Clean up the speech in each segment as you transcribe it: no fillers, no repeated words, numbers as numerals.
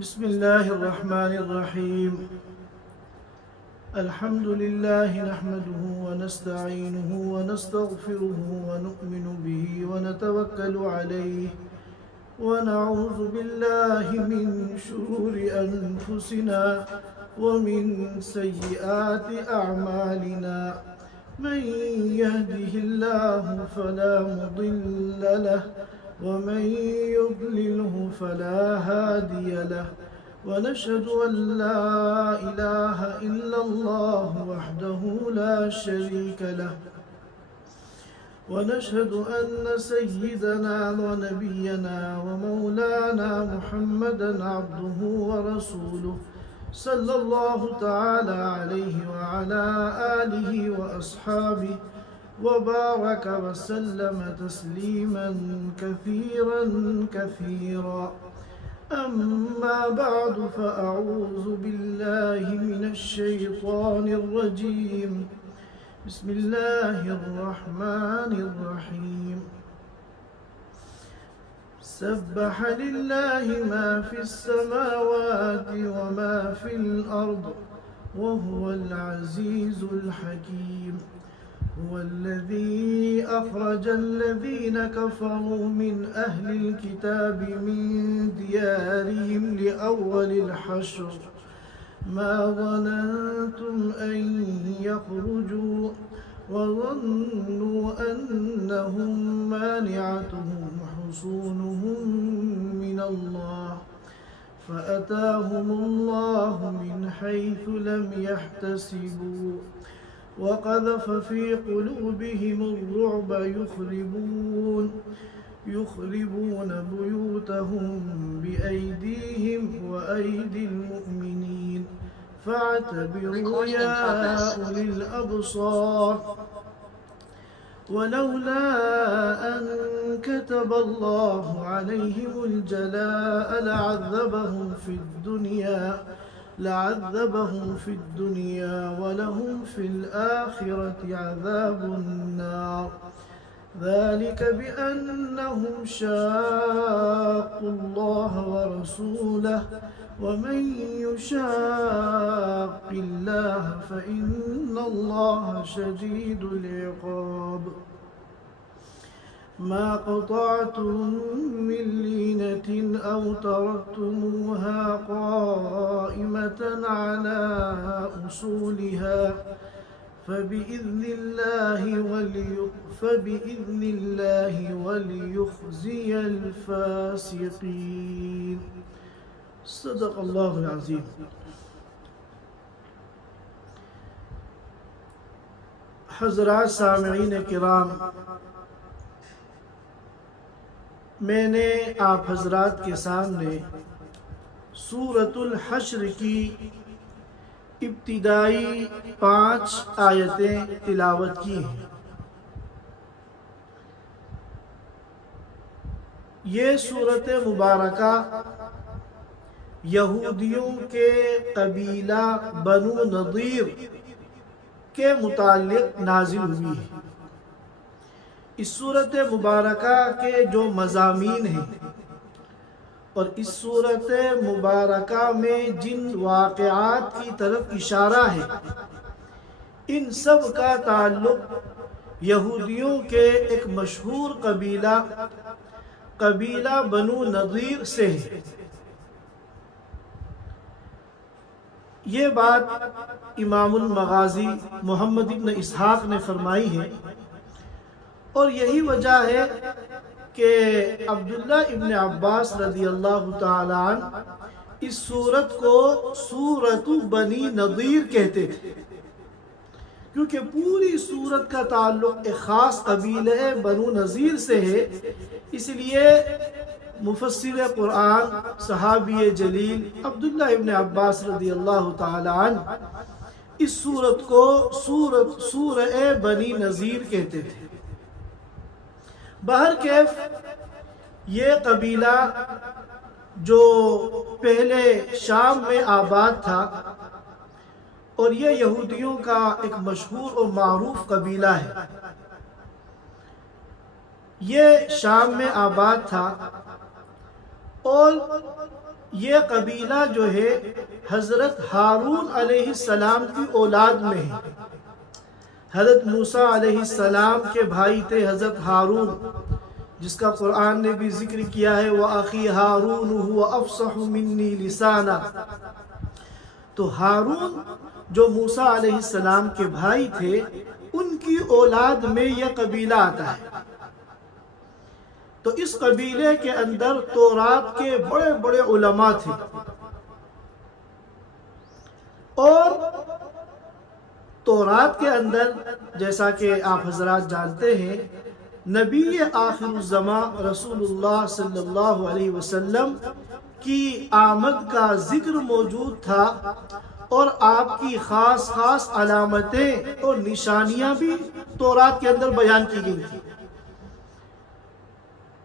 بسم الله الرحمن الرحيم. الحمد لله نحمده ونستعينه ونستغفره ونؤمن به ونتوكل عليه ونعوذ بالله من شرور أنفسنا ومن سيئات أعمالنا. من يهده الله فلا مضل له ومن يضلله فلا هادي له، ونشهد أن لا إله إلا الله وحده لا شريك له، ونشهد أن سيدنا ونبينا ومولانا محمدا عبده ورسوله صلى الله تعالى عليه وعلى آله وأصحابه وبارك وسلم تسليما كثيرا كثيرا. أما بعد فأعوذ بالله من الشيطان الرجيم. بسم الله الرحمن الرحيم. سبح لله ما في السماوات وما في الأرض وهو العزيز الحكيم. هو الذي أخرج الذين كفروا من أهل الكتاب من ديارهم لأول الحشر ما ظننتم أن يخرجوا وظنوا أنهم مانعتهم حصونهم من الله فأتاهم الله من حيث لم يحتسبوا وقذف في قلوبهم الرعب يخربون بيوتهم بأيديهم وأيدي المؤمنين فاعتبروا يا أولي الأبصار. ولولا أن كتب الله عليهم الجلاء لعذبهم في الدنيا ولهم في الآخرة عذاب النار. ذلك بأنهم شاقوا الله ورسوله ومن يشاق الله فإن الله شديد العقاب. ما قطعتم من لينة أو تركتموها قائمة على أصولها فبإذن الله وليخزي الفاسقين. صدق الله العظيم. حضرات سامعین کرام، میں نے آپ حضرات کے سامنے سورۃ الحشر کی ابتدائی 5 آیتیں تلاوت کی ہیں. یہ سورۃ مبارکہ یہودیوں کے قبیلہ بنو نضیر کے متعلق نازل ہوئی ہے. اس سورۃ مبارکہ کے جو مضامین ہیں اور اس سورۃ مبارکہ میں جن واقعات کی طرف اشارہ ہے، ان سب کا تعلق یہودیوں کے ایک مشہور قبیلہ بنو نضیر سے ہے. یہ بات امام المغازی محمد ابن اسحاق نے فرمائی ہے، اور یہی وجہ ہے کہ عبداللہ ابن عباس رضی اللہ تعالی عنہ اس سورت کو سورۃ بنی نضیر کہتے تھے، کیونکہ پوری سورت کا تعلق ایک خاص قبیلہ بنو نضیر سے ہے. اس لیے مفسر قرآن صحابی جلیل عبداللہ ابن عباس رضی اللہ تعالی عنہ اس سورت کو سورہ بنی نضیر کہتے تھے. بہرکیف یہ قبیلہ جو پہلے شام میں آباد تھا، اور یہ یہودیوں کا ایک مشہور اور معروف قبیلہ ہے. یہ شام میں آباد تھا اور یہ قبیلہ جو ہے حضرت ہارون علیہ السلام کی اولاد میں ہے۔ حضرت موسیٰ علیہ السلام کے بھائی تھے حضرت ہارون، جس کا قرآن نے بھی ذکر کیا ہے وَأَخِي هَارُونُ هُوَ أَفْصَحُ مِنِّي لِسَانًا۔ تو ہارون جو موسیٰ علیہ السلام کے بھائی تھے، ان کی اولاد میں یہ قبیلہ آتا ہے۔ تو اس قبیلے کے اندر تورات کے بڑے بڑے علماء تھے، اور تورات کے اندر جیسا کہ آپ حضرات جانتے ہیں، نبی آخر الزمان رسول اللہ صلی اللہ علیہ وسلم کی آمد کا ذکر موجود تھا، اور آپ کی خاص خاص علامتیں اور نشانیاں بھی تورات کے اندر بیان کی گئی تھی،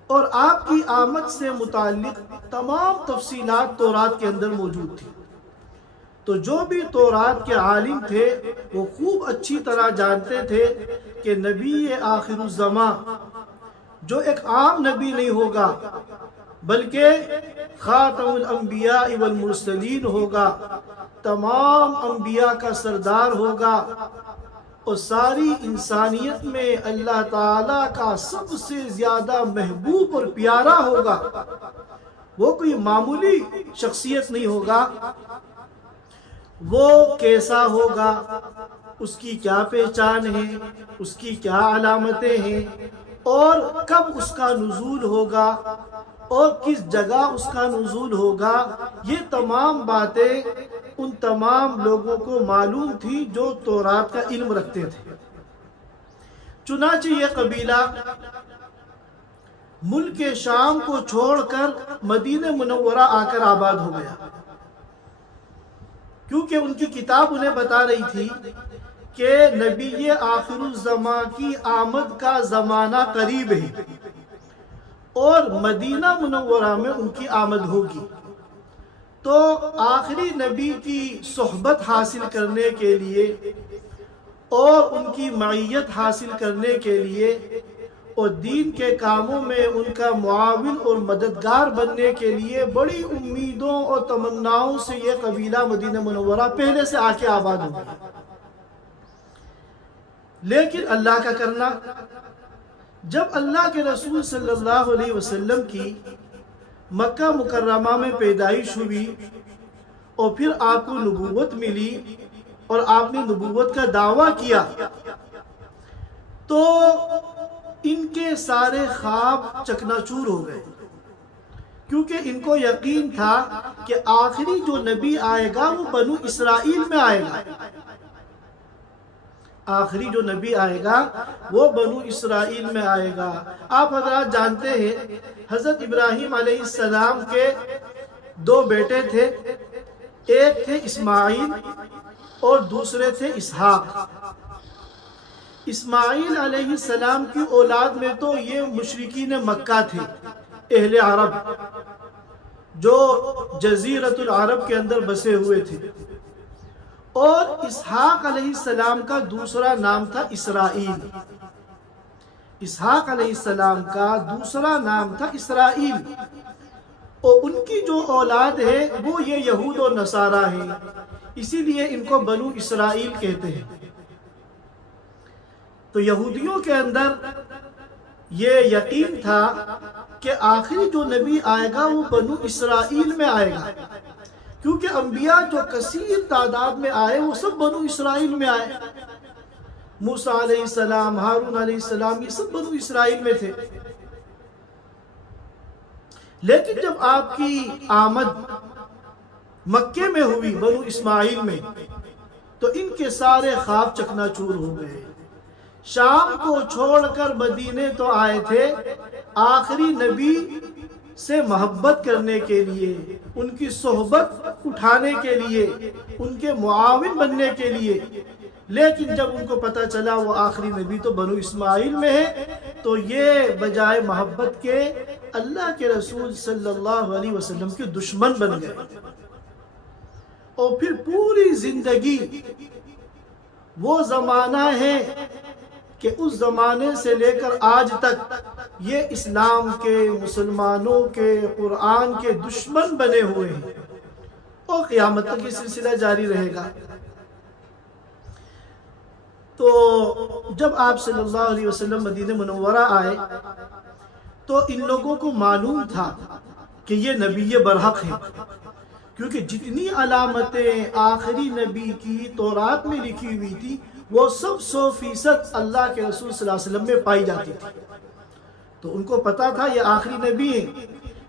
اور آپ کی آمد سے متعلق تمام تفصیلات تورات کے اندر موجود تھی۔ تو جو بھی تورات کے عالم تھے وہ خوب اچھی طرح جانتے تھے کہ نبی آخر الزمان جو ایک عام نبی نہیں ہوگا بلکہ خاتم الانبیاء والمرسلین ہوگا، تمام انبیاء کا سردار ہوگا، اور ساری انسانیت میں اللہ تعالیٰ کا سب سے زیادہ محبوب اور پیارا ہوگا۔ وہ کوئی معمولی شخصیت نہیں ہوگا، وہ کیسا ہوگا، اس کی کیا پہچان ہے، اس کی کیا علامتیں ہیں، اور کب اس کا نزول ہوگا اور کس جگہ اس کا نزول ہوگا، یہ تمام باتیں ان تمام لوگوں کو معلوم تھی جو تورات کا علم رکھتے تھے۔ چنانچہ یہ قبیلہ ملک شام کو چھوڑ کر مدینہ منورہ آ کر آباد ہو گیا، کیونکہ ان کی کتاب انہیں بتا رہی تھی کہ نبی آخر الزمان کی آمد کا زمانہ قریب ہے اور مدینہ منورہ میں ان کی آمد ہوگی۔ تو آخری نبی کی صحبت حاصل کرنے کے لیے اور ان کی معیت حاصل کرنے کے لیے اور دین کے کاموں میں ان کا معاون اور مددگار بننے کے لیے بڑی امیدوں اور تمناؤں سے یہ قبیلہ مدینہ منورہ پہلے سے آ کے آباد ہو گیا۔ لیکن اللہ کا کرنا، جب اللہ کے رسول صلی اللہ علیہ وسلم کی مکہ مکرمہ میں پیدائش ہوئی اور پھر آپ کو نبوت ملی اور آپ نے نبوت کا دعویٰ کیا، تو ان کے سارے خواب چکناچور ہو گئے، کیونکہ ان کو یقین تھا کہ آخری جو نبی آئے گا وہ بنو اسرائیل میں آئے گا، آخری جو نبی آئے گا وہ بنو اسرائیل میں آئے گا۔ آپ حضرات جانتے ہیں حضرت ابراہیم علیہ السلام کے دو بیٹے تھے، ایک تھے اسماعیل اور دوسرے تھے اسحاق۔ اسماعیل علیہ السلام کی اولاد میں تو یہ مشرکین مکہ تھے، اہل عرب جو جزیرۃ العرب کے اندر بسے ہوئے تھے، اور اسحاق علیہ السلام کا دوسرا نام تھا اسرائیل۔ اسحاق علیہ السلام کا دوسرا نام تھا اسرائیل، اور ان کی جو اولاد ہے وہ یہ یہود اور نصارہ ہیں، اسی لیے ان کو بنو اسرائیل کہتے ہیں۔ تو یہودیوں کے اندر یہ یقین تھا کہ آخری جو نبی آئے گا وہ بنو اسرائیل میں آئے گا، کیونکہ انبیاء جو کثیر تعداد میں آئے وہ سب بنو اسرائیل میں آئے۔ موسیٰ علیہ السلام، ہارون علیہ السلام، یہ سب بنو اسرائیل میں تھے۔ لیکن جب آپ کی آمد مکے میں ہوئی، بنو اسماعیل میں، تو ان کے سارے خواب چکناچور ہو گئے۔ شام کو چھوڑ کر مدینے تو آئے تھے آخری نبی سے محبت کرنے کے لیے، ان کی صحبت اٹھانے کے لیے، ان کے معاون بننے کے لیے، لیکن جب ان کو پتہ چلا وہ آخری نبی تو بنو اسماعیل میں ہے، تو یہ بجائے محبت کے اللہ کے رسول صلی اللہ علیہ وسلم کے دشمن بن گئے، اور پھر پوری زندگی وہ زمانہ ہے کہ اس زمانے سے لے کر آج تک یہ اسلام کے، مسلمانوں کے، قرآن کے دشمن بنے ہوئے ہیں اور قیامت تک یہ سلسلہ جاری رہے گا۔ تو جب آپ صلی اللہ علیہ وسلم مدینہ منورہ آئے تو ان لوگوں کو معلوم تھا کہ یہ نبی برحق ہے، کیونکہ جتنی علامتیں آخری نبی کی تورات میں لکھی ہوئی تھی وہ سب 100% اللہ کے رسول صلی اللہ علیہ وسلم میں پائی جاتی تھی۔ تو ان کو پتا تھا یہ آخری نبی ہے،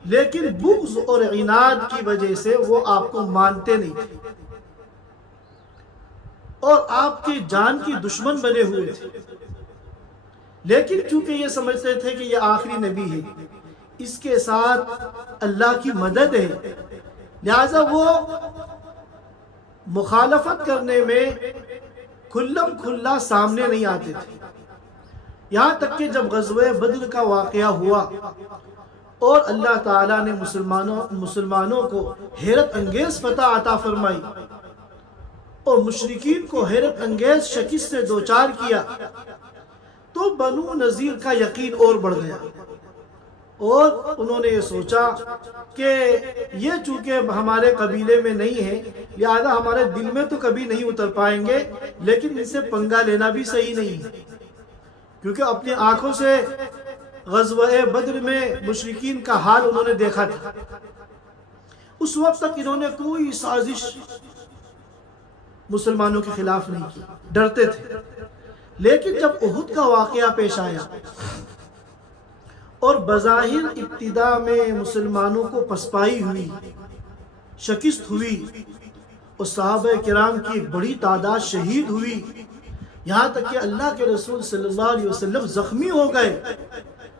لیکن بغض اور عناد کی وجہ سے وہ آپ کو مانتے نہیں تھے اور آپ کے جان کی دشمن بنے ہوئے تھے۔ لیکن چونکہ یہ سمجھتے تھے کہ یہ آخری نبی ہے، اس کے ساتھ اللہ کی مدد ہے، لہذا وہ مخالفت کرنے میں کھلم کھلا سامنے نہیں آتے تھے۔ یہاں تک کہ جب غزوہ بدر کا واقعہ ہوا اور اللہ تعالیٰ نے مسلمانوں کو حیرت انگیز فتح عطا فرمائی اور مشرکین کو حیرت انگیز شکست سے دوچار کیا، تو بنو نذیر کا یقین اور بڑھ گیا اور انہوں نے یہ سوچا کہ یہ چونکہ ہمارے قبیلے میں نہیں ہے لہذا ہمارے دل میں تو کبھی نہیں اتر پائیں گے، لیکن ان سے پنگا لینا بھی صحیح نہیں ہے، کیونکہ اپنی آنکھوں سے غزوہ بدر میں مشرکین کا حال انہوں نے دیکھا تھا۔ اس وقت تک انہوں نے کوئی سازش مسلمانوں کے خلاف نہیں کی، ڈرتے تھے۔ لیکن جب احد کا واقعہ پیش آیا اور بظاہر ابتدا میں مسلمانوں کو پسپائی ہوئی، شکست ہوئی اور صحابہ کرام کی ایک بڑی تعداد شہید ہوئی، یہاں تک کہ اللہ کے رسول صلی اللہ علیہ وسلم زخمی ہو گئے،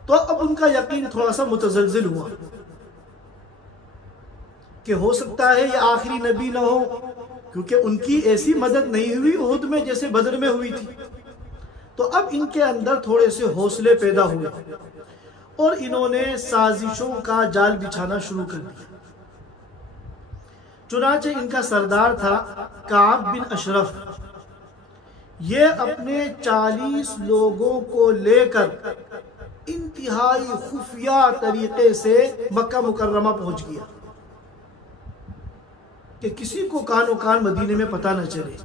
تو اب ان کا یقین تھوڑا سا متزلزل ہوا کہ ہو سکتا ہے یہ آخری نبی نہ ہو، کیونکہ ان کی ایسی مدد نہیں ہوئی احد میں جیسے بدر میں ہوئی تھی۔ تو اب ان کے اندر تھوڑے سے حوصلے پیدا ہوئے اور انہوں نے سازشوں کا جال بچھانا شروع کر دیا۔ چنانچہ ان کا سردار تھا کعب بن اشرف، یہ اپنے 40 لوگوں کو لے کر انتہائی خفیہ طریقے سے مکہ مکرمہ پہنچ گیا کہ کسی کو کان و کان مدینے میں پتہ نہ چلے،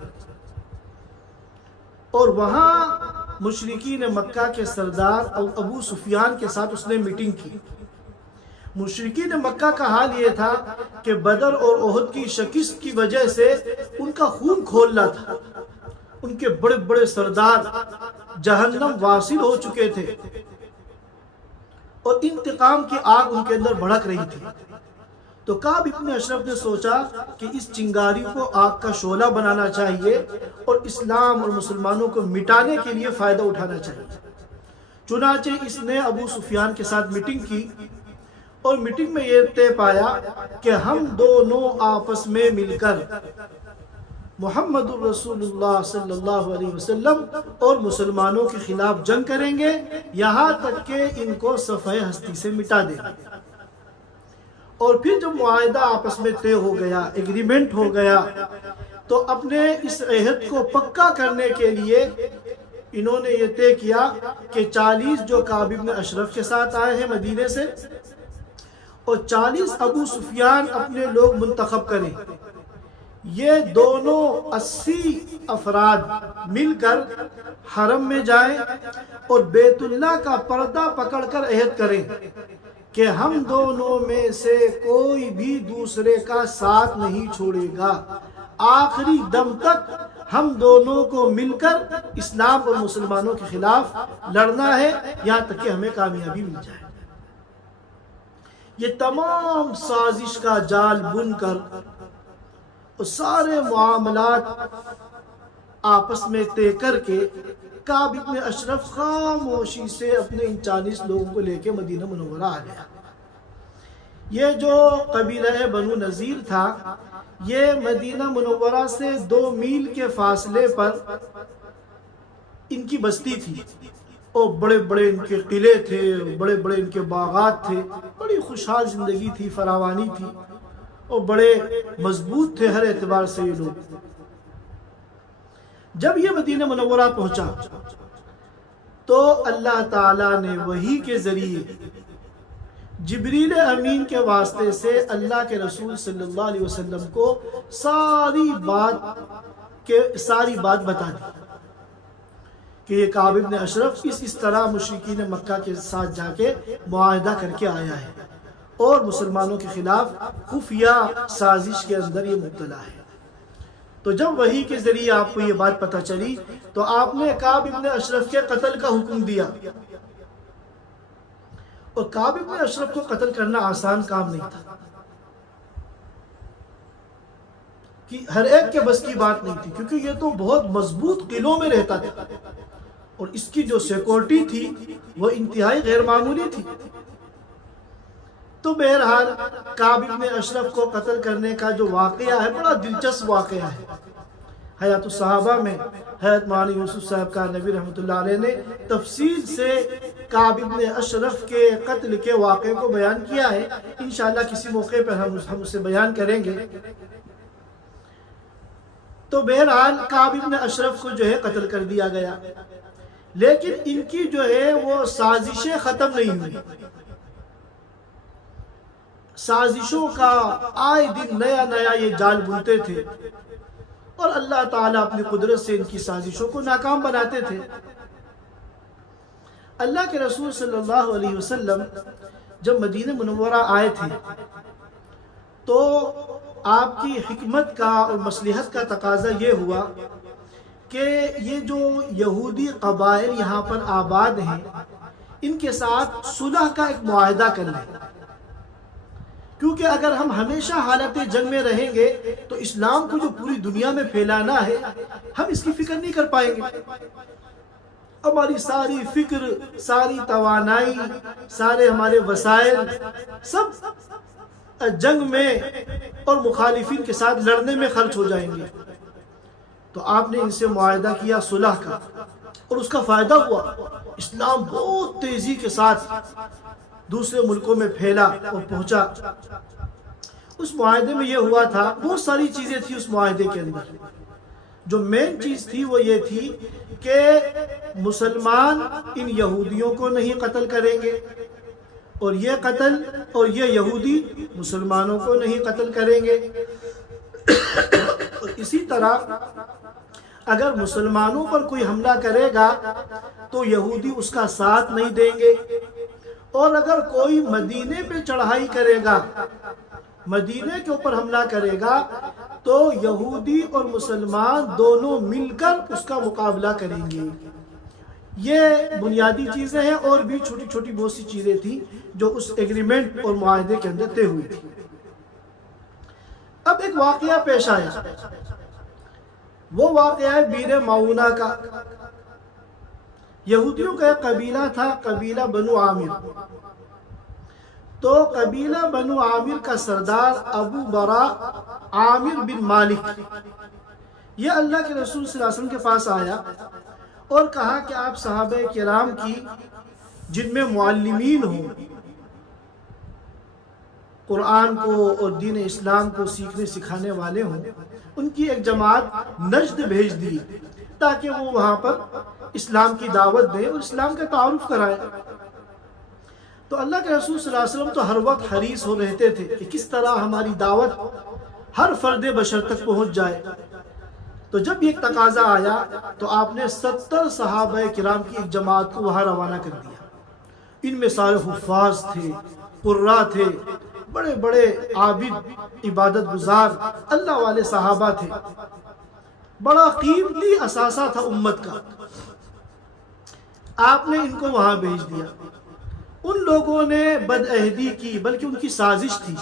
اور وہاں مشرکین مکہ کے سردار ابو سفیان کے ساتھ اس نے میٹنگ کی۔ مشرکین مکہ کا حال یہ تھا کہ بدر اور احد کی شکست کی وجہ سے ان کا خون کھولنا تھا، ان کے بڑے بڑے سردار جہنم واصل ہو چکے تھے اور انتقام کی آگ ان کے اندر بھڑک رہی تھی۔ تو کعب ابن اشرف نے سوچا کہ اس چنگاری کو آگ کا شعلہ بنانا چاہیے اور اسلام اور مسلمانوں کو مٹانے کے لیے فائدہ اٹھانا چاہیے۔ چنانچہ اس نے ابو سفیان کے ساتھ میٹنگ کی اور میٹنگ میں یہ طے پایا کہ ہم دونوں آپس میں مل کر محمد الرسول اللہ صلی اللہ علیہ وسلم اور مسلمانوں کے خلاف جنگ کریں گے، یہاں تک کہ ان کو صفحہ ہستی سے مٹا دیں گے۔ اور پھر جب معاہدہ آپس میں طے ہو گیا، ایگریمنٹ ہو گیا، تو اپنے اس عہد کو پکا کرنے کے لیے انہوں نے یہ طے کیا کہ 40 جو کعب بن اشرف کے ساتھ آئے ہیں مدینے سے اور 40 ابو سفیان اپنے لوگ منتخب کریں، یہ دونوں 80 افراد مل کر حرم میں جائیں اور بیت اللہ کا پردہ پکڑ کر عہد کریں کہ ہم دونوں میں سے کوئی بھی دوسرے کا ساتھ نہیں چھوڑے گا، آخری دم تک ہم دونوں کو مل کر اسلام اور مسلمانوں کے خلاف لڑنا ہے، یہاں تک کہ ہمیں کامیابی مل جائے۔ یہ تمام سازش کا جال بن کر اور سارے معاملات آپس میں طے کر کے کعب ابن اشرف خاموشی سے اپنے ان 40 لوگوں کو لے کے مدینہ منورہ آ گیا۔ یہ جو قبیلہ بنو نذیر تھا، یہ مدینہ منورہ سے 2 میل کے فاصلے پر ان کی بستی تھی اور بڑے بڑے ان کے قلعے تھے، بڑے بڑے ان کے باغات تھے، بڑی خوشحال زندگی تھی، فراوانی تھی اور بڑے مضبوط تھے ہر اعتبار سے یہ لوگ۔ جب یہ مدینہ منورہ پہنچا تو اللہ تعالیٰ نے وحی کے ذریعے جبریل امین کے واسطے سے اللہ کے رسول صلی اللہ علیہ وسلم کو ساری بات بتا دی کہ یہ کعب بن اشرف اس طرح مشرکین مکہ کے ساتھ جا کے معاہدہ کر کے آیا ہے اور مسلمانوں کے خلاف خفیہ سازش کے اندر یہ مبتلا ہے۔ تو جب وحی کے ذریعے آپ کو یہ بات پتہ چلی تو آپ نے کعب بن اشرف کے قتل کا حکم دیا، اور کعب بن اشرف کو قتل کرنا آسان کام نہیں تھا، کہ ہر ایک کے بس کی بات نہیں تھی، کیونکہ یہ تو بہت مضبوط قلعوں میں رہتا تھا اور اس کی جو سیکورٹی تھی وہ انتہائی غیر معمولی تھی۔ تو بہرحال کعب بن اشرف کو قتل کرنے کا جو واقعہ ہے بڑا دلچسپ واقعہ ہے۔ حیات الصحابہ میں حضرت مولانا یوسف صاحب کا نبی رحمۃ اللہ علیہ نے تفصیل سے کعب بن اشرف کے قتل کے واقعے کو بیان کیا ہے، انشاءاللہ کسی موقع پر ہم اسے بیان کریں گے۔ تو بہرحال کعب بن اشرف کو جو ہے قتل کر دیا گیا، لیکن ان کی جو ہے وہ سازشیں ختم نہیں ہوئی۔ سازشوں کا آئے دن نیا نیا یہ جال بنتے تھے اور اللہ تعالیٰ اپنی قدرت سے ان کی سازشوں کو ناکام بناتے تھے۔ اللہ کے رسول صلی اللہ علیہ وسلم جب مدینہ منورہ آئے تھے تو آپ کی حکمت کا اور مصلحت کا تقاضا یہ ہوا کہ یہ جو یہودی قبائل یہاں پر آباد ہیں ان کے ساتھ صلح کا ایک معاہدہ کر لیں، کیونکہ اگر ہم ہمیشہ حالت جنگ میں رہیں گے تو اسلام کو جو پوری دنیا میں پھیلانا ہے ہم اس کی فکر نہیں کر پائیں گے۔ ہماری ساری فکر، ساری توانائی، سارے ہمارے وسائل سب جنگ میں اور مخالفین کے ساتھ لڑنے میں خرچ ہو جائیں گے۔ تو آپ نے ان سے معاہدہ کیا صلح کا، اور اس کا فائدہ ہوا، اسلام بہت تیزی کے ساتھ دوسرے ملکوں میں پھیلا اور پہنچا۔ اس معاہدے میں یہ ہوا تھا، بہت ساری چیزیں تھی اس معاہدے کے اندر، جو مین چیز تھی وہ یہ تھی کہ مسلمان ان یہودیوں کو نہیں قتل کریں گے، اور یہ یہودی مسلمانوں کو نہیں قتل کریں گے، اور اسی طرح اگر مسلمانوں پر کوئی حملہ کرے گا تو یہودی اس کا ساتھ نہیں دیں گے، اور اگر کوئی مدینے پہ چڑھائی کرے گا، مدینے کے اوپر حملہ کرے گا تو یہودی اور مسلمان دونوں مل کر اس کا مقابلہ کریں گے۔ یہ بنیادی چیزیں ہیں، اور بھی چھوٹی چھوٹی بہت سی چیزیں تھیں جو اس ایگریمنٹ اور معاہدے کے اندر طے ہوئی تھی۔ اب ایک واقعہ پیش آیا، وہ واقعہ ہے بیر معونہ کا۔ یہودیوں کا ایک قبیلہ تھا، قبیلہ بنو عامر۔ تو قبیلہ بنو عامر کا سردار ابو برا عامر بن مالک یہ اللہ کے رسول صلی اللہ علیہ وسلم کے پاس آیا اور کہا کہ آپ صحابہ کرام کی جن میں معلمین ہوں، قرآن کو اور دین اسلام کو سیکھنے سکھانے والے ہوں، ان کی ایک جماعت نجد بھیج دی تاکہ وہ وہاں پر اسلام کی دعوت دیں اور اسلام کا تعارف کرائے۔ تو اللہ کے رسول صلی اللہ علیہ وسلم تو ہر وقت حریص ہو رہتے تھے کہ کس طرح ہماری دعوت ہر فرد بشر تک پہنچ جائے۔ تو جب یہ تقاضا آیا تو آپ نے 70 صحابہ کرام کی ایک جماعت کو وہاں روانہ کر دیا۔ ان میں سارے حفاظ تھے، قراء تھے، بڑے بڑے عابد، عبادت گزار، اللہ والے صحابہ تھے، بڑا قیمتی اثاثہ تھا امت کا۔ آپ نے ان کو وہاں بھیج دیا۔ ان لوگوں نے بدعہدی کی، بلکہ ان کی سازش تھی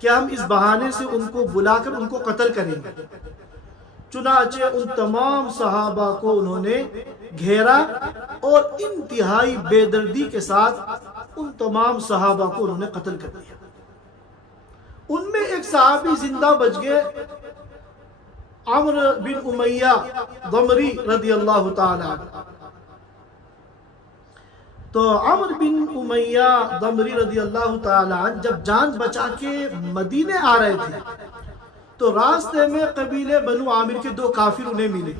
کہ ہم اس بہانے سے ان کو بلا کر ان کو قتل کریں گے۔ چنانچہ ان تمام صحابہ کو انہوں نے گھیرا اور انتہائی بے دردی کے ساتھ ان تمام صحابہ کو انہوں نے قتل کر دیا۔ ان میں ایک صحابی زندہ بچ گئے، عمرو بن امیہ ضمری رضی اللہ تعالی عنہ۔ تو عمرو بن امیہ ضمری رضی اللہ تعالی عنہ جب جان بچا کے مدینے آ رہے تھے تو راستے میں قبیلے بنو عامر کے 2 کافر انہیں ملے۔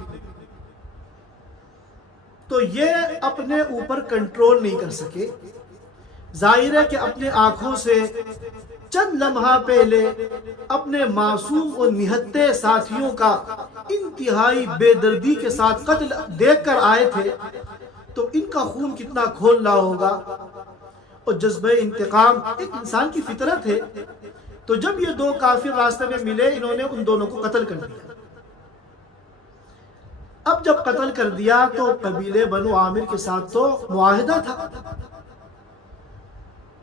تو یہ اپنے اوپر کنٹرول نہیں کر سکے. ظاہر ہے کہ اپنے آنکھوں سے چند لمحہ پہلے اپنے معصوم اور نہتے ساتھیوں کا انتہائی بے دردی کے ساتھ قتل دیکھ کر آئے تھے، تو ان کا خون کتنا کھول رہا ہوگا. اور جذبہ انتقام ایک انسان کی فطرت ہے. تو جب یہ دو کافر راستے میں ملے، انہوں نے ان دونوں کو قتل کر دیا. اب جب قتل کر دیا تو قبیلے بنو عامر کے ساتھ تو معاہدہ تھا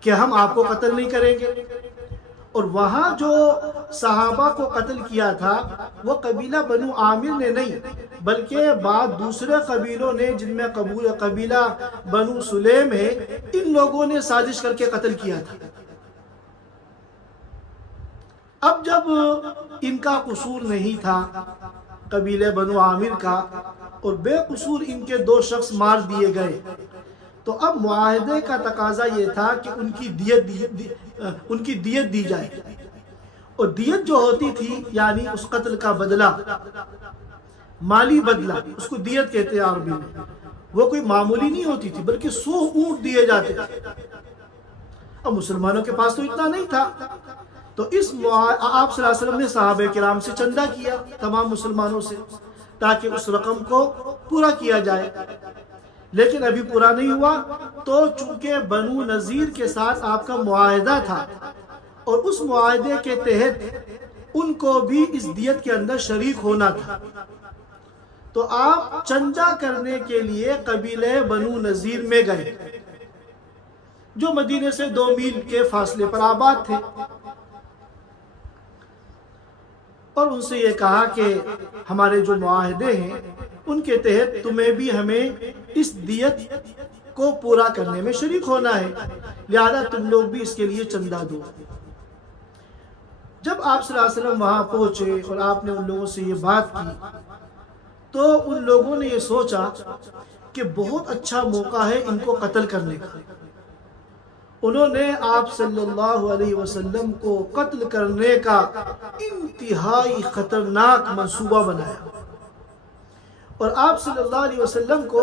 کہ ہم آپ کو قتل نہیں کریں گے. اور وہاں جو صحابہ کو قتل کیا تھا وہ قبیلہ بنو عامر نے نہیں، بلکہ بعض دوسرے قبیلوں نے، جن میں قبیلہ بنو سلیم ہے، ان لوگوں نے سازش کر کے قتل کیا تھا. اب جب ان کا قصور نہیں تھا قبیلہ بنو عامر کا، اور بے قصور ان کے دو شخص مار دیے گئے، تو اب معاہدے کا تقاضا یہ تھا کہ ان کی دیت دی جائے. اور دیت جو ہوتی تھی یعنی اس قتل کا بدلہ، مالی بدلہ، اس کو دیت کہتے ہیں عربی میں، وہ کوئی معمولی نہیں ہوتی تھی، بلکہ 100 اونٹ دیے جاتے تھے. اب مسلمانوں کے پاس تو اتنا نہیں تھا، تو آپ صلی اللہ علیہ وسلم نے صحابہ کرام سے چندہ کیا تمام مسلمانوں سے، تاکہ اس رقم کو پورا کیا جائے. لیکن ابھی پورا نہیں ہوا، تو چونکہ بنو نذیر کے ساتھ آپ کا معاہدہ تھا، اور اس معاہدے کے تحت ان کو بھی اس دیت کے اندر شریک ہونا تھا، تو آپ چندہ کرنے کے لیے قبیلہ بنو نذیر میں گئے، جو مدینے سے 2 میل کے فاصلے پر آباد تھے. اور ان سے یہ کہا کہ ہمارے جو معاہدے ہیں ان کے تحت تمہیں بھی ہمیں اس دیت کو پورا کرنے میں شریک ہونا ہے، لہذا تم لوگ بھی اس کے لیے چندہ دو. جب آپ صلی اللہ علیہ وسلم وہاں پہنچے اور آپ نے ان لوگوں سے یہ بات کی، تو ان لوگوں نے یہ سوچا کہ بہت اچھا موقع ہے ان کو قتل کرنے کا. انہوں نے آپ صلی اللہ علیہ وسلم کو قتل کرنے کا انتہائی خطرناک منصوبہ بنایا، اور آپ صلی اللہ علیہ وسلم کو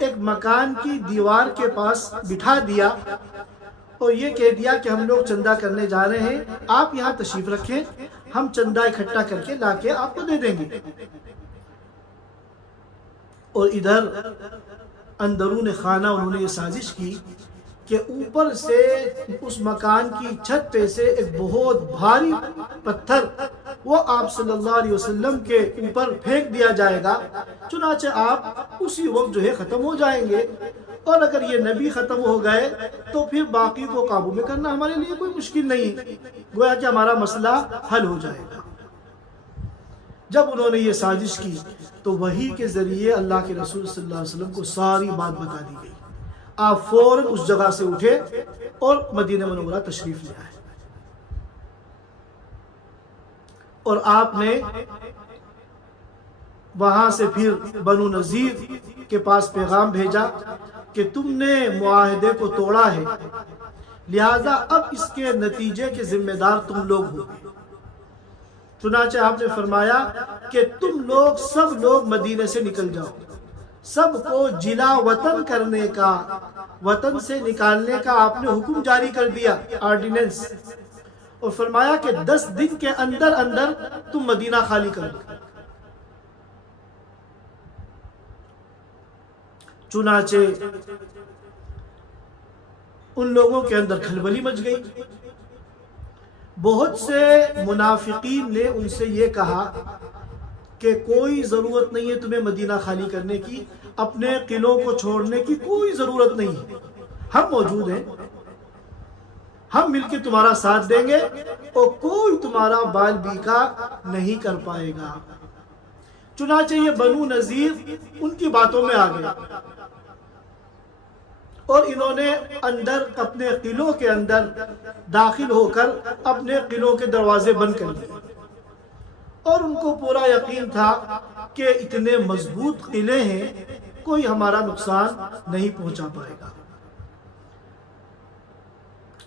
ایک مکان کی دیوار کے پاس بٹھا دیا، اور یہ کہہ دیا کہ ہم لوگ چندہ کرنے جا رہے ہیں، آپ یہاں تشریف رکھیں، ہم چندہ اکٹھا کر کے لا کے آپ کو دے دیں گے. اور ادھر اندرون خانہ انہوں نے یہ سازش کی کہ اوپر سے اس مکان کی چھت پہ سے ایک بہت بھاری پتھر وہ آپ صلی اللہ علیہ وسلم کے اوپر پھینک دیا جائے گا، چنانچہ آپ اسی وقت جو ہے ختم ہو جائیں گے، اور اگر یہ نبی ختم ہو گئے تو پھر باقی کو قابو میں کرنا ہمارے لیے کوئی مشکل نہیں، گویا کہ ہمارا مسئلہ حل ہو جائے گا. جب انہوں نے یہ سازش کی تو وحی کے ذریعے اللہ کے رسول صلی اللہ علیہ وسلم کو ساری بات بتا دی گئی. آپ فوراً اس جگہ سے اٹھے اور مدینہ منورہ تشریف لے آئے، اور آپ نے وہاں سے پھر بنو نذیر کے پاس پیغام بھیجا کہ تم نے معاہدے کو توڑا ہے، لہذا اب اس کے نتیجے کے ذمہ دار تم لوگ ہو. چنانچہ آپ نے فرمایا کہ تم لوگ سب لوگ مدینے سے نکل جاؤ، سب کو جلا وطن کرنے کا، وطن سے نکالنے کا آپ نے حکم جاری کر دیا، آرڈیننس، اور فرمایا کہ 10 دن کے اندر اندر تم مدینہ خالی کر دو. چنانچہ ان لوگوں کے اندر کھلبلی مچ گئی. بہت سے منافقین نے ان سے یہ کہا کہ کوئی ضرورت نہیں ہے تمہیں مدینہ خالی کرنے کی، اپنے قلعوں کو چھوڑنے کی کوئی ضرورت نہیں ہے، ہم موجود ہیں، ہم مل کے تمہارا ساتھ دیں گے اور کوئی تمہارا بال بیکا نہیں کر پائے گا. چنانچہ یہ بنو نذیر ان کی باتوں میں آ گیا، اور انہوں نے اندر اپنے قلعوں کے اندر داخل ہو کر اپنے قلعوں کے دروازے بند کر لیے، اور ان کو پورا یقین تھا کہ اتنے مضبوط قلعے ہیں، کوئی ہمارا نقصان نہیں پہنچا پائے گا.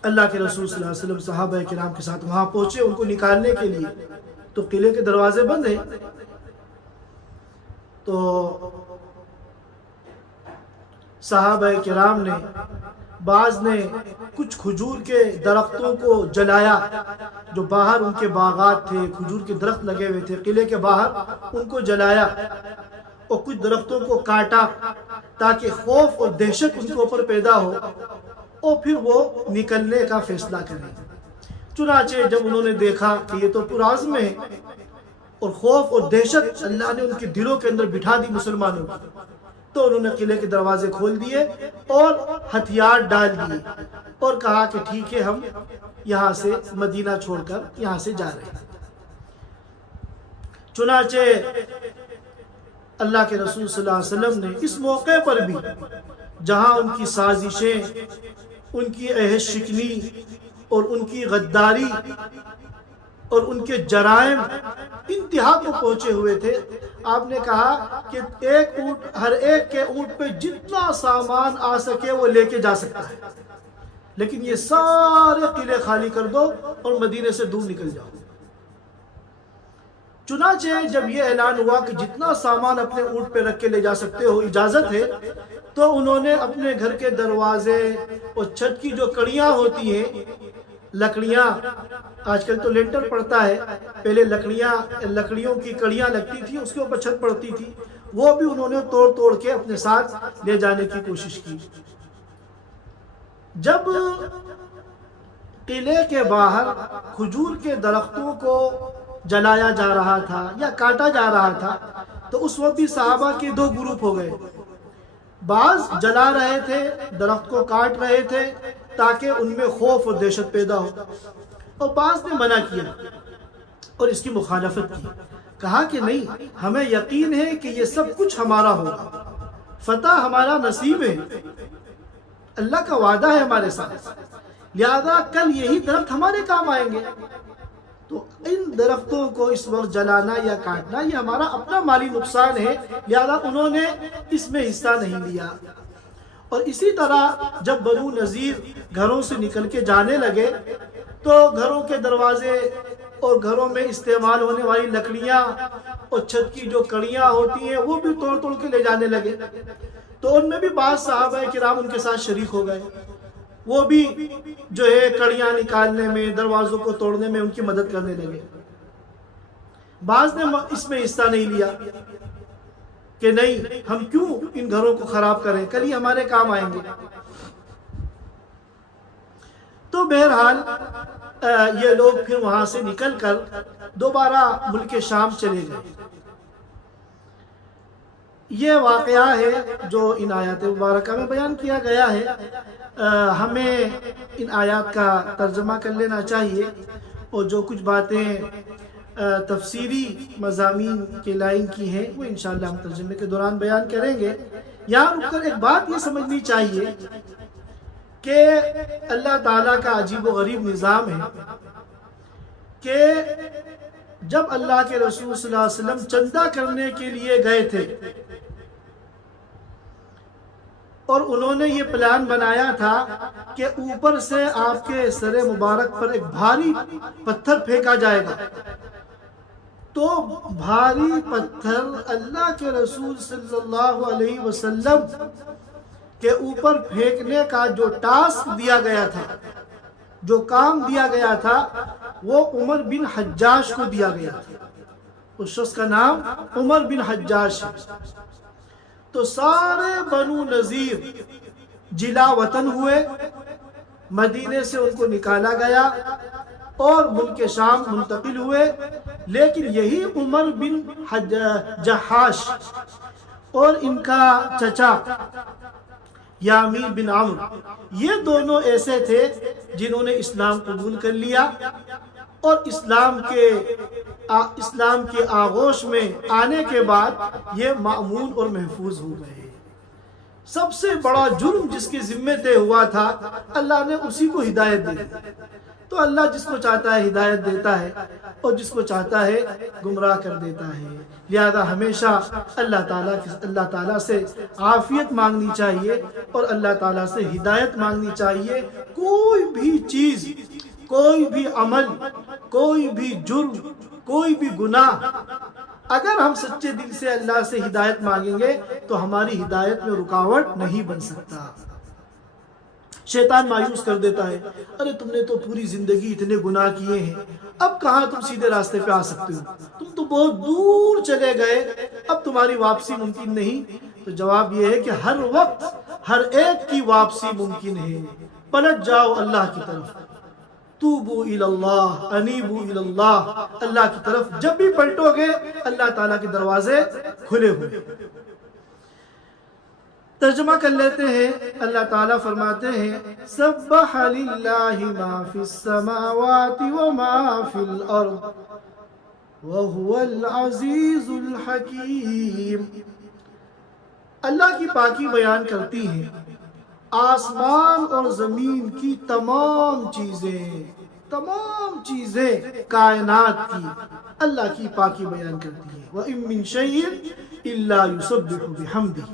اللہ کے رسول صلی اللہ علیہ وسلم صحابہ کرام کے ساتھ وہاں پہنچے ان کو نکالنے کے لیے، تو قلعے کے دروازے بند ہیں. تو صحابہ کرام نے، بعض نے کچھ کھجور کے درختوں کو جلایا جو باہر ان کے باغات تھے، کھجور کے درخت لگے ہوئے تھے قلعے کے باہر، ان کو جلایا، اور کچھ درختوں کو کاٹا تاکہ خوف اور دہشت ان کے اوپر پیدا ہو اور پھر وہ نکلنے کا فیصلہ کریں۔ چنانچہ جب انہوں نے دیکھا کہ یہ تو پرعزم ہے اور خوف اور دہشت اللہ نے ان کے دلوں کے اندر بٹھا دی مسلمانوں کو، تو انہوں نے قلعے کے دروازے کھول دیے اور ہتھیار ڈال دیے اور کہا کہ ٹھیک ہے، ہم یہاں سے مدینہ چھوڑ کر یہاں سے جا رہے ہیں۔ چنانچہ اللہ کے رسول صلی اللہ علیہ وسلم نے اس موقع پر بھی، جہاں ان کی سازشیں، ان کی عہد شکنی اور ان کی غداری اور ان کے جرائم انتہا کو پہنچے ہوئے تھے، آپ نے کہا کہ ایک اونٹ، ہر ایک کے اونٹ پہ جتنا سامان آ سکے وہ لے کے جا سکتا ہے، لیکن یہ سارے قلعے خالی کر دو اور مدینے سے دور نکل جاؤ۔ چنانچہ جب یہ اعلان ہوا کہ جتنا سامان اپنے اونٹ پہ رکھ کے لے جا سکتے ہو، اجازت ہے، تو انہوں نے اپنے گھر کے دروازے اور چھت کی جو کڑیاں ہوتی ہیں، لکڑیاں، آج کل تو لینٹر پڑتا ہے، پہلے لکڑیوں کی کڑیاں لگتی تھی، اس کے اوپر چھت پڑتی تھی، وہ بھی انہوں نے توڑ توڑ کے اپنے ساتھ لے جانے کی کوشش کی۔ جب قلعے کے باہر کھجور کے درختوں کو جلایا جا رہا تھا یا کاٹا جا رہا تھا، تو اس وقت بھی صحابہ کے دو گروپ ہو گئے، بعض جلا رہے تھے، درخت کو کاٹ رہے تھے تاکہ ان میں خوف اور دہشت پیدا ہو، اور بعض نے منع کیا اور اس کی مخالفت کی، کہا کہ نہیں، ہمیں یقین ہے کہ یہ سب کچھ ہمارا ہوگا، فتح ہمارا نصیب ہے، اللہ کا وعدہ ہے ہمارے ساتھ، لہذا کل یہی درخت ہمارے کام آئیں گے، تو ان درختوں کو اس وقت جلانا یا کاٹنا یہ ہمارا اپنا مالی نقصان ہے، لہذا انہوں نے اس میں حصہ نہیں لیا۔ اور اسی طرح جب بنو نذیر گھروں سے نکل کے جانے لگے تو گھروں کے دروازے اور گھروں میں استعمال ہونے والی لکڑیاں اور چھت کی جو کڑیاں ہوتی ہیں وہ بھی توڑ توڑ کے لے جانے لگے، تو ان میں بھی بعض صحابہ کرام ان کے ساتھ شریک ہو گئے، وہ بھی جو ہے کڑیاں نکالنے میں، دروازوں کو توڑنے میں ان کی مدد کرنے لگے۔ بعض نے اس میں حصہ نہیں لیا کہ نہیں، ہم کیوں ان گھروں کو خراب کریں، کل ہی ہمارے کام آئیں گے۔ تو بہرحال یہ لوگ پھر وہاں سے نکل کر دوبارہ ملک شام چلے گئے۔ یہ واقعہ ہے جو ان آیات مبارکہ میں بیان کیا گیا ہے۔ ہمیں ان آیات کا ترجمہ کر لینا چاہیے، اور جو کچھ باتیں تفسیری مضامین کے لائن کی ہیں وہ انشاءاللہ ہم ترجمے کے دوران بیان کریں گے۔ یہاں رک کر ایک بات یہ سمجھنی چاہیے کہ اللہ تعالیٰ کا عجیب و غریب نظام ہے کہ جب اللہ کے رسول صلی اللہ علیہ وسلم چندہ کرنے کے لیے گئے تھے اور انہوں نے یہ پلان بنایا تھا کہ اوپر سے آپ کے سر مبارک پر ایک بھاری پتھر پھینکا جائے گا، تو بھاری پتھر اللہ کے رسول صلی اللہ علیہ وسلم کے اوپر پھینکنے کا جو ٹاسک دیا گیا تھا، جو کام دیا گیا تھا، وہ عمر بن حجاج کو دیا گیا تھا۔ اس شخص کا نام عمر بن حجاج ہے۔ تو سارے بنو نذیر جلا وطن ہوئے، مدینے سے ان کو نکالا گیا اور ملک شام منتقل ہوئے، لیکن یہی عمر بن جحاش اور ان کا چچا یامین بن عمرو، یہ دونوں ایسے تھے جنہوں نے اسلام قبول کر لیا اور اسلام کے آغوش میں آنے کے بعد یہ مأمون اور محفوظ ہو گئے۔ سب سے بڑا جرم جس کے ذمے طے ہوا تھا، اللہ نے اسی کو ہدایت دی۔ تو اللہ جس کو چاہتا ہے ہدایت دیتا ہے اور جس کو چاہتا ہے گمراہ کر دیتا ہے، لہذا ہمیشہ اللہ تعالیٰ سے عافیت مانگنی چاہیے اور اللہ تعالیٰ سے ہدایت مانگنی چاہیے۔ کوئی بھی چیز، کوئی بھی عمل، کوئی بھی جرم، کوئی بھی گناہ اگر ہم سچے دل سے اللہ سے ہدایت مانگیں گے تو ہماری ہدایت میں رکاوٹ نہیں بن سکتا۔ شیطان مایوس کر دیتا ہے، ارے تم نے تو پوری زندگی اتنے گناہ کیے ہیں، اب کہاں تم سیدھے راستے پہ آ سکتے ہو، تم تو بہت دور چلے گئے، اب تمہاری واپسی ممکن نہیں۔ تو جواب یہ ہے کہ ہر وقت ہر ایک کی واپسی ممکن ہے، پلٹ جاؤ اللہ کی طرف، توبو الی اللہ، انیبو الی اللہ، اللہ کی طرف جب بھی پلٹو گے اللہ تعالیٰ کے دروازے کھلے ہوئے۔ ترجمہ کر لیتے ہیں۔ اللہ تعالیٰ فرماتے ہیں سبح للہ ما فی السماوات وما فی الارض وہو العزیز الحکیم۔ اللہ کی پاکی بیان کرتی ہیں آسمان اور زمین کی تمام چیزیں کائنات کی اللہ کی پاکی بیان کرتی ہیں۔ وَإِن مِّن شَيْءٍ إِلَّا يُسَبِّحُ بِحَمْدِهِ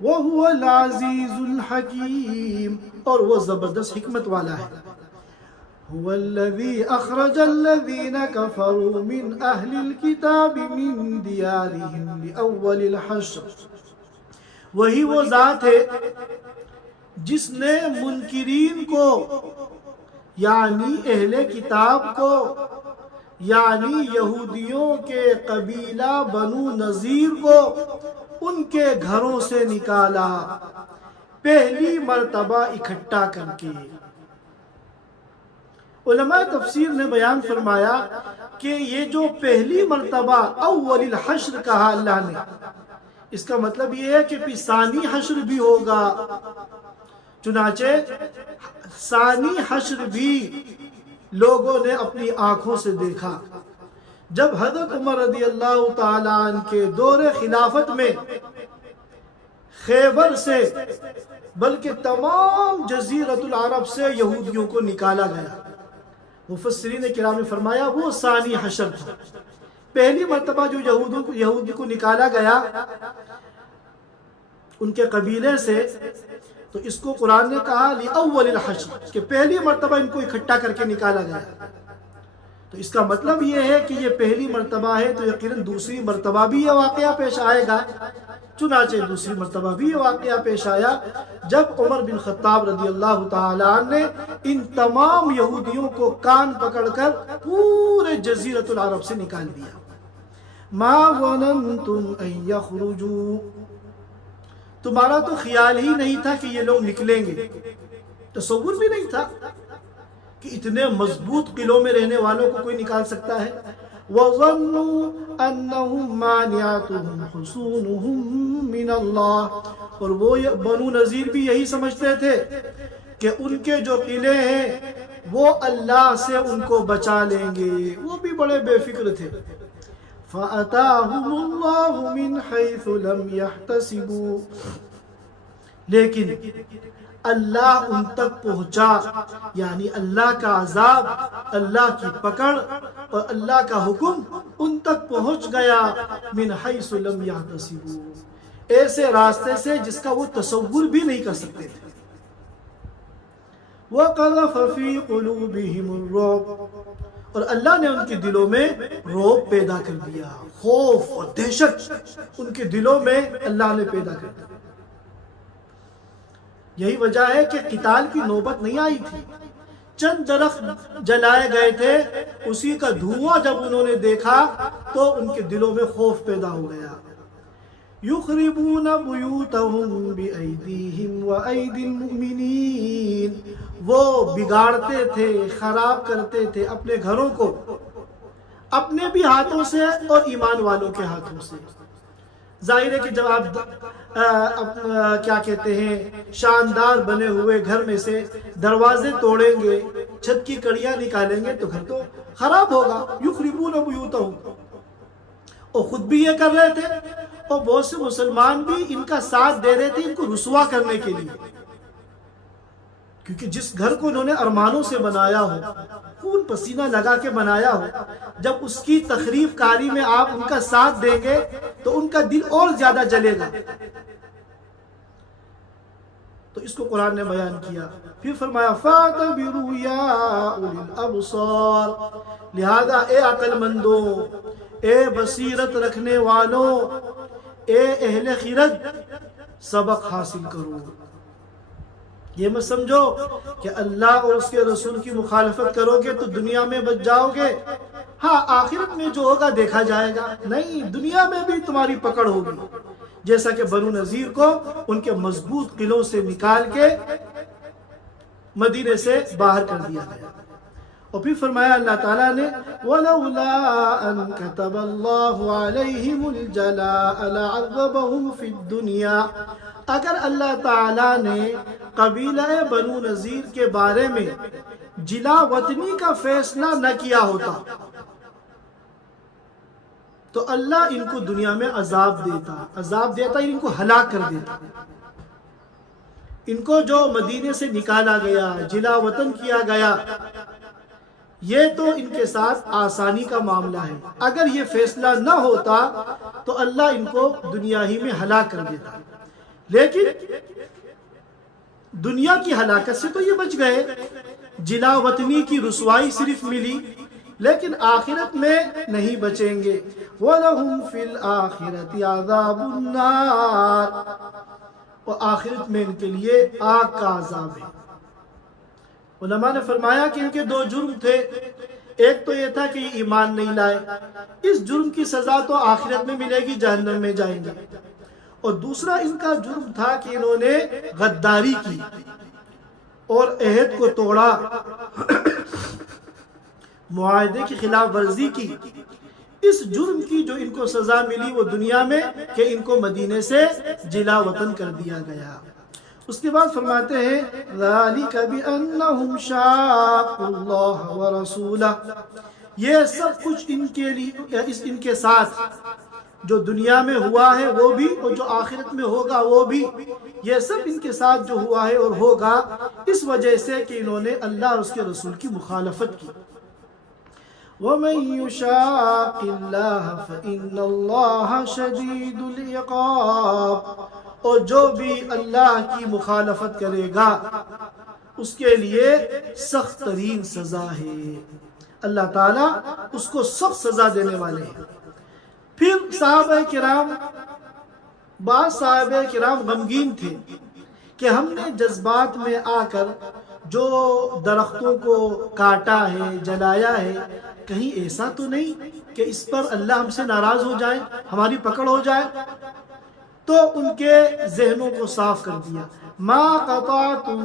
وَهُوَ الْعَزِيزُ الْحَكِيمُ، اور وہ زبردست حکمت والا ہے۔ هُوَ الَّذِي أَخْرَجَ الَّذِينَ كَفَرُوا مِنْ أَهْلِ الْكِتَابِ مِنْ دِيَارِهِمْ لِأَوَّلِ الْحَشْرِ، وہی وہ ذات ہے جس نے منکرین کو یعنی اہل کتاب کو یعنی یہودیوں کے قبیلہ بنو نذیر کو ان کے گھروں سے نکالا پہلی مرتبہ اکٹھا کر کے۔ علماء تفسیر نے بیان فرمایا کہ یہ جو پہلی مرتبہ اول الحشر کہا اللہ نے، اس کا مطلب یہ ہے کہ پھر ثانی حشر بھی ہوگا۔ چنانچہ ثانی حشر بھی لوگوں نے اپنی آنکھوں سے دیکھا جب حضرت عمر رضی اللہ تعالیٰ عنہ کے دور خلافت میں خیبر سے بلکہ تمام جزیرۃ العرب سے یہودیوں کو نکالا گیا۔ مفسرین کرام نے فرمایا وہ ثانی حشر تھا، پہلی مرتبہ جو یہودی کو نکالا گیا ان کے قبیلے سے، تو اس کو قرآن نے کہا لِأَوَّلِ الْحَشْرِ کہ پہلی مرتبہ ان کو اکٹھا کر کے نکالا گیا۔ تو اس کا مطلب یہ ہے کہ یہ پہلی مرتبہ ہے تو یقیناً دوسری مرتبہ بھی یہ واقعہ پیش آئے گا۔ چنانچہ دوسری مرتبہ بھی یہ واقعہ پیش آیا جب عمر بن خطاب رضی اللہ تعالیٰ عنہ نے ان تمام یہودیوں کو کان پکڑ کر پورے جزیرۃ العرب سے نکال دیا۔ مَا ظَنَنْتُمْ أَن يَخْرُجُوا، تمہارا تو خیال ہی نہیں تھا کہ یہ لوگ نکلیں گے، تصور بھی نہیں تھا کہ اتنے مضبوط قلعوں میں رہنے والوں کو کوئی نکال سکتا ہے۔ وَظَنُّوا أَنَّهُمْ مَانِعَتُهُمْ حُصُونُهُمْ مِنَ اللَّهِ، اور وہ بنو نذیر بھی یہی سمجھتے تھے کہ ان کے جو قلعے ہیں وہ اللہ سے ان کو بچا لیں گے، وہ بھی بڑے بے فکر تھے۔ فَأَتَاهُمُ اللَّهُ مِنْ حَيْثُ لَمْ يَحْتَسِبُوا، لیکن اللہ ان تک پہنچا، یعنی اللہ کا عذاب، اللہ کی پکڑ اور اللہ کا حکم ان تک پہنچ گیا من حیث لم یحتسبوا، ایسے راستے سے جس کا وہ تصور بھی نہیں کر سکتے تھے۔ وَقَذَفَ فِي قُلُوبِهِمُ الرُّعْبَ، اور اللہ نے ان کے دلوں میں رعب پیدا کر دیا، خوف اور دہشت ان کے دلوں میں اللہ نے پیدا کر دیا۔ یہی وجہ ہے کہ قتال کی نوبت نہیں آئی تھی، چند درخت جلائے گئے تھے، اسی کا دھواں جب انہوں نے دیکھا تو ان کے دلوں میں خوف پیدا ہو گیا۔ یخربون بیوتہم بأیدیہم وأیدی المؤمنین، وہ بگاڑتے تھے، خراب کرتے تھے اپنے گھروں کو، اپنے بھی ہاتھوں سے اور ایمان والوں کے ہاتھوں سے۔ ظاہر ہے کہ جب آپ کیا کہتے ہیں شاندار بنے ہوئے گھر میں سے دروازے توڑیں گے، چھت کی کڑیاں نکالیں گے تو گھر تو خراب ہوگا۔ یخربون بیوتہم، اور خود بھی یہ کر رہے تھے اور بہت سے مسلمان بھی ان کا ساتھ دے رہے تھے ان کو رسوا کرنے کے لیے، کیونکہ جس گھر کو انہوں نے ارمانوں سے بنایا ہو، خون پسینہ لگا کے بنایا ہو، جب اس کی تخریب کاری میں آپ ان کا ساتھ دیں گے تو ان کا دل اور زیادہ جلے گا۔ تو اس کو قرآن نے بیان کیا، پھر فرمایا فَاعْتَبِرُوا يَا أُولِي الْأَبْصَارِ، لہذا اے عقل مندوں، اے بصیرت رکھنے والوں، اے اہل خرد، سبق حاصل کرو۔ یہ مت سمجھو کہ اللہ اور اس کے رسول کی مخالفت کرو گے تو دنیا میں بچ جاؤ گے، ہاں آخرت میں جو ہوگا دیکھا جائے گا۔ نہیں، دنیا میں بھی تمہاری پکڑ ہوگی، جیسا کہ بنو نذیر کو ان کے مضبوط قلعوں سے نکال کے مدینے سے باہر کر دیا گیا۔ اور پھر فرمایا اللہ تعالیٰ نے وَلَوْلَا أَن كَتَبَ اللَّهُ عَلَيْهِمُ الْجَلَاءَ لَعَذَّبَهُمْ فِي الدُّنْيَا، اگر اللہ تعالیٰ نے قبیلہ بنو نذیر کے بارے میں جلا وطنی کا فیصلہ نہ کیا ہوتا تو اللہ ان کو دنیا میں عذاب دیتا، ان کو ہلاک کر دیتا۔ ان کو جو مدینے سے نکالا گیا، جلا وطن کیا گیا، یہ تو ان کے ساتھ آسانی کا معاملہ ہے۔ اگر یہ فیصلہ نہ ہوتا تو اللہ ان کو دنیا ہی میں ہلاک کر دیتا، لیکن دنیا کی ہلاکت سے تو یہ بچ گئے، جلا وطنی کی رسوائی صرف ملی، لیکن آخرت میں نہیں بچیں گے۔ وَلَهُمْ فِي الْآخِرَةِ عَذَابُ النَّارِ، اور آخرت میں ان کے لیے آگ کا عذاب ہے۔ علماء نے فرمایا کہ ان کے دو جرم تھے، ایک تو یہ تھا کہ یہ ایمان نہیں لائے، اس جرم کی سزا تو آخرت میں ملے گی، جہنم میں جائیں گے، اور دوسرا ان کا جرم تھا کہ انہوں نے غداری کی اور عہد کو توڑا، معاہدے کی خلاف ورزی کی۔ اس جرم کی جو ان کو سزا ملی وہ دنیا میں کہ ان کو مدینے سے جلا وطن کر دیا گیا۔ اس کے بعد فرماتے ہیں ذَلِكَ بِأَنَّهُمْ شَاقُّوا اللَّهَ وَرَسُولَهُ، یہ سب کچھ ان کے لیے، ان کے ساتھ جو دنیا میں ہوا ہے وہ بھی اور جو آخرت میں ہوگا وہ بھی، یہ سب ان کے ساتھ جو ہوا ہے اور ہوگا اس وجہ سے کہ انہوں نے اللہ اور اس کے رسول کی مخالفت کی۔ وَمَن يُشَاقِ اللَّهَ فَإِنَّ اللَّهَ شَدِيدُ الْعِقَابِ، اور جو بھی اللہ کی مخالفت کرے گا اس کے لیے سخت ترین سزا ہے۔ اللہ تعالیٰ اس کو سخت سزا دینے والے ہیں۔ پھر صحابہ کرام، بعض صحابہ کرام غمگین تھے کہ ہم نے جذبات میں آ کر جو درختوں کو کاٹا ہے، جلایا ہے، کہیں ایسا تو نہیں کہ اس پر اللہ ہم سے ناراض ہو جائے، ہماری پکڑ ہو جائے۔ تو ان کے ذہنوں کو صاف کر دیا۔ ما قطعتم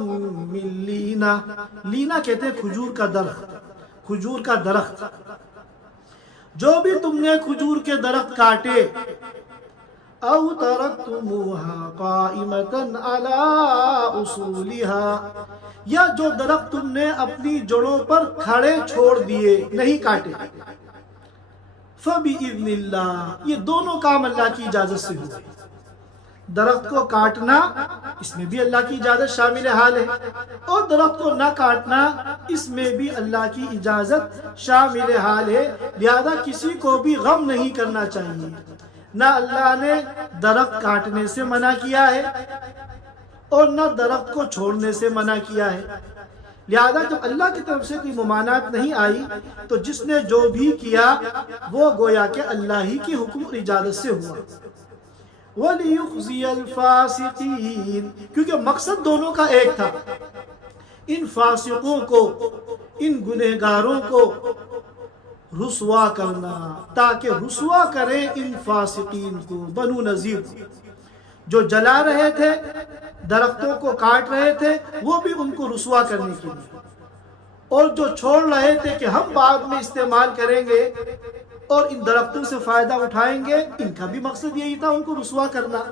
من لینا، لینا کہتے ہیں کھجور کا درخت، کھجور کا درخت، جو بھی تم نے کھجور کے درخت کاٹے، او ترکتموها قائمة على اصولها، یا جو درخت تم نے اپنی جڑوں پر کھڑے چھوڑ دیے، نہیں کاٹے، فبإذن اللہ، یہ دونوں کام اللہ کی اجازت سے ہوئے۔ درخت کو کاٹنا اس میں بھی اللہ کی اجازت شامل حال ہے، اور درخت کو نہ کاٹنا اس میں بھی اللہ کی اجازت شامل حال ہے۔ لہذا کسی کو بھی غم نہیں کرنا چاہیے، نہ اللہ نے درخت کاٹنے سے منع کیا ہے اور نہ درخت کو چھوڑنے سے منع کیا ہے۔ لہذا جب اللہ کی طرف سے کوئی ممانعت نہیں آئی تو جس نے جو بھی کیا وہ گویا کہ اللہ ہی کی حکم اور اجازت سے ہوا۔ وَلِيُخْزِيَ الْفَاسِقِينَ، کیونکہ مقصد دونوں کا ایک تھا، ان فاسقوں کو، ان گنہگاروں کو رسوا کرنا، تاکہ رسوا کریں ان فاسقین کو، بنو نذیر کو، جو جلا رہے تھے، درختوں کو کاٹ رہے تھے، وہ بھی ان کو رسوا کرنے کے لیے، اور جو چھوڑ رہے تھے کہ ہم بعد میں استعمال کریں گے اور ان درختوں سے فائدہ اٹھائیں گے، ان کا بھی مقصد یہی تھا، ان کو رسوا کرنا۔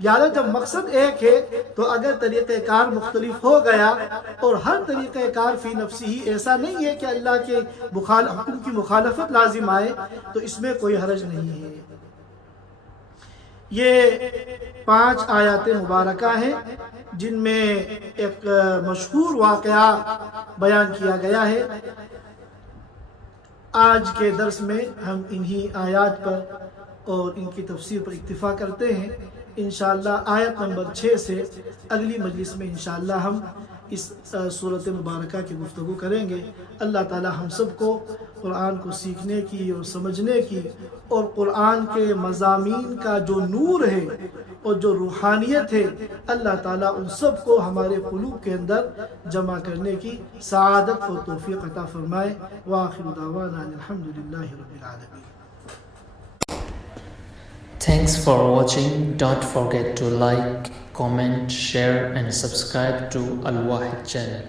یعنی جب مقصد ایک ہے تو اگر طریقہ کار مختلف ہو گیا، اور ہر طریقہ کار فی نفسی ہی ایسا نہیں ہے کہ اللہ کے حکم کی مخالفت لازم آئے، تو اس میں کوئی حرج نہیں ہے۔ یہ 5 آیات مبارکہ ہیں جن میں ایک مشہور واقعہ بیان کیا گیا ہے۔ آج کے درس میں ہم انہی آیات پر اور ان کی تفسیر پر اکتفا کرتے ہیں۔ انشاءاللہ آیت نمبر 6 سے اگلی مجلس میں انشاءاللہ ہم اس صورت مبارکہ کی گفتگو کریں گے۔ اللہ تعالی ہم سب کو قرآن کو سیکھنے کی اور سمجھنے کی، اور قرآن کے مضامین کا جو نور ہے اور جو روحانیت ہے، اللہ تعالیٰ ان سب کو ہمارے قلوب کے اندر جمع کرنے کی سعادت اور توفیق عطا فرمائے۔ وآخر دعوانا الحمدللہ رب العالمین۔ Thanks for watching. Don't forget to like, comment, share and subscribe to Al Wahid channel.